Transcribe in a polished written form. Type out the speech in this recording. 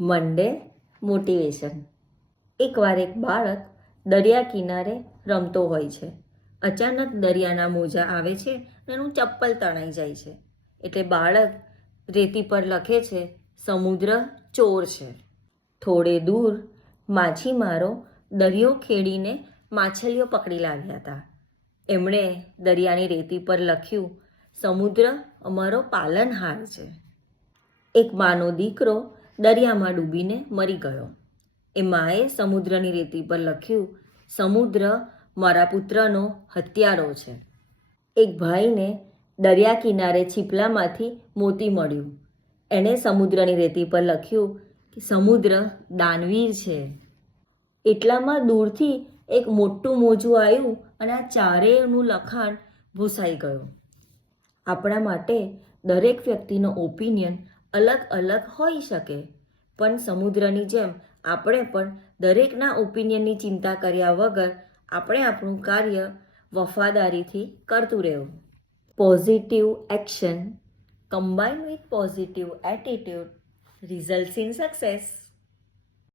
મંડે motivation. એકવાર એક બાળક દરિયા કિનારે રમતો હોય છે. અચાનક દરિયાના મોજા આવે છે અને એનું ચપ્પલ તણાઈ જાય છે. એટલે બાળક રેતી પર લખે છે, સમુદ્ર ચોર છે. થોડે દૂર માછીમારો દરિયો ખેડીને માછલીઓ પકડી લાવ્યા હતા. એમણે દરિયાની રેતી પર લખ્યું, સમુદ્ર અમારો પાલનહાર છે. એક માનો દીકરો દરિયામાં ડૂબીને મરી ગયો. એ માએ સમુદ્રની રેતી પર લખ્યું, સમુદ્ર મારા પુત્રનો હત્યારો છે. એક ભાઈને દરિયા કિનારે છીપલામાંથી મોતી મળ્યું. એણે સમુદ્રની રેતી પર લખ્યું કે સમુદ્ર દાનવીર છે. એટલામાં દૂરથી એક મોટું મોજું આવ્યું અને આ ચારેયનું લખાણ ભૂસાઈ ગયું. આપણા માટે દરેક વ્યક્તિનો ઓપિનિયન અલગ અલગ હોઈ શકે, પણ સમુદ્રની જેમ આપણે પણ દરેકના ઓપિનિયનની ચિંતા કર્યા વગર આપણે આપણું કાર્ય વફાદારીથી કરતું રહેવું. Positive action combine with positive attitude results in success.